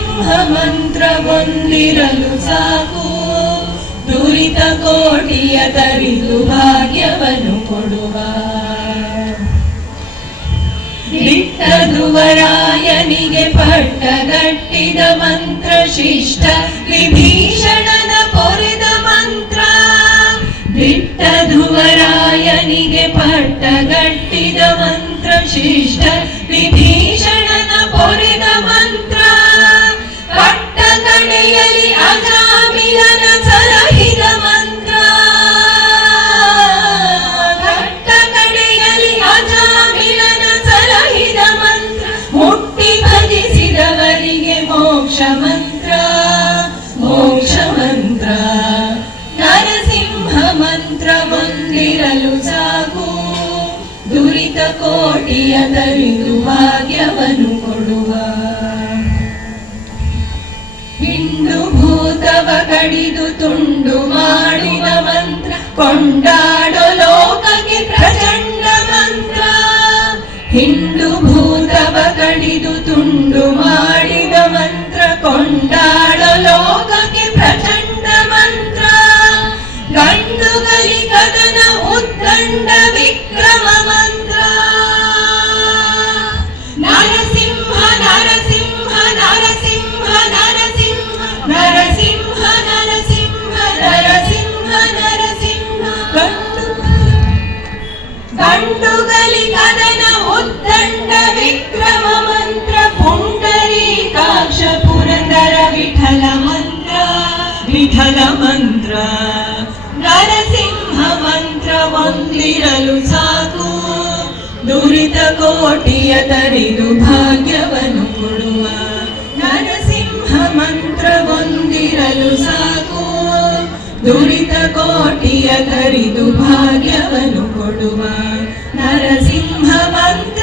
ನರಸಿಂಹ ಮಂತ್ರವೊಂದಿರಲು ಸಾಕು, ದುರಿತ ಕೋಟಿಯ ತರಿದು ಭಾಗ್ಯವನ್ನು ಕೊಡುವ. ದಿಟ್ಟ ಧ್ರುವರಾಯನಿಗೆ ಪಟ್ಟಗಟ್ಟಿದ ಮಂತ್ರ ಶಿಷ್ಟ, ವಿಭೀಷಣನ ಪೊರೆದ ಮಂತ್ರ. ದಿಟ್ಟ ಧ್ರುವರಾಯನಿಗೆ ಪಟ್ಟಗಟ್ಟಿದ ಮಂತ್ರ ಶಿಷ್ಟ, ವಿಭೀಷಣನ ಪೊರೆದ ಮಂತ್ರ. ಕಟ್ಟ ಕಡೆಯಲ್ಲಿ ಅಜಾಮಿಲನ ಸಲಹಿದ ಮಂತ್ರ. ಕಟ್ಟ ಕಡೆಯಲ್ಲಿ ಅಜಾಮಿಲನ ಸಲಹಿದ ಮಂತ್ರ. ಮುಟ್ಟಿ ಭಜಿಸಿದವರಿಗೆ ಮೋಕ್ಷ ಮಂತ್ರ, ಮೋಕ್ಷ ಮಂತ್ರ. ನರಸಿಂಹ ಮಂತ್ರವೊಂದಿರಲು ಸಾಕು, ದುರಿತ ಕೋಟಿಯ ತರಿದು ಭಾಗ್ಯವನ್ನು ಕೊಡುವ. ಹಿಂಡು ಭೂತವ ಕಡಿದು ತುಂಡು ಮಾಡಿದ ಮಂತ್ರ, ಕೊಂಡಾಡೋ ಲೋಕಕ್ಕೆ ಪ್ರಚಂಡ ಮಂತ್ರ. ಹಿಂಡು ಭೂತವ ಕಡಿದು ತುಂಡು ಮಾಡಿದ ಮಂತ್ರ, ಕೊಂಡಾಡೋ ಲೋಕಕ್ಕೆ ಪ್ರಚಂಡ ಮಂತ್ರ. ಗಂಡುಗಲಿ ಕದನ ಉದ್ದಂಡ ವಿಕ್ರಮ ಮಂತ್ರ. ನರಸಿಂಹ ನರಸಿಂಹ ನರಸಿಂಹ ನರಸಿಂಹ ನರಸಿಂಹ ನರಸಿಂಹ ನರಸಿಂಹ ನರಸಿಂಹ. ಗಂಡುಗಲಿ ಕದನ ಉದ್ದಂಡ ವಿಕ್ರಮ ಮಂತ್ರ. ಪುಂಡರೀಕಾಕ್ಷ ಪುರಂದರ ವಿಠಲ ಮಂತ್ರ, ವಿಠಲ ಮಂತ್ರ. ನರಸಿಂಹ ಮಂತ್ರವೊಂದಿರಲು ಸಾಕು, ದುರಿತ ಕೋಟಿಯ ತರಿದು ಭಾಗ್ಯವನ್ನು ಕೊಡುವ. ನರಸಿಂಹ ಮಂತ್ರವೊಂದಿರಲು ಸಾಕು, ದುರಿತ ಕೋಟಿಯ ತರಿದು ಭಾಗ್ಯವನ್ನು ಕೊಡುವ. ನರಸಿಂಹ ಮಂತ್ರ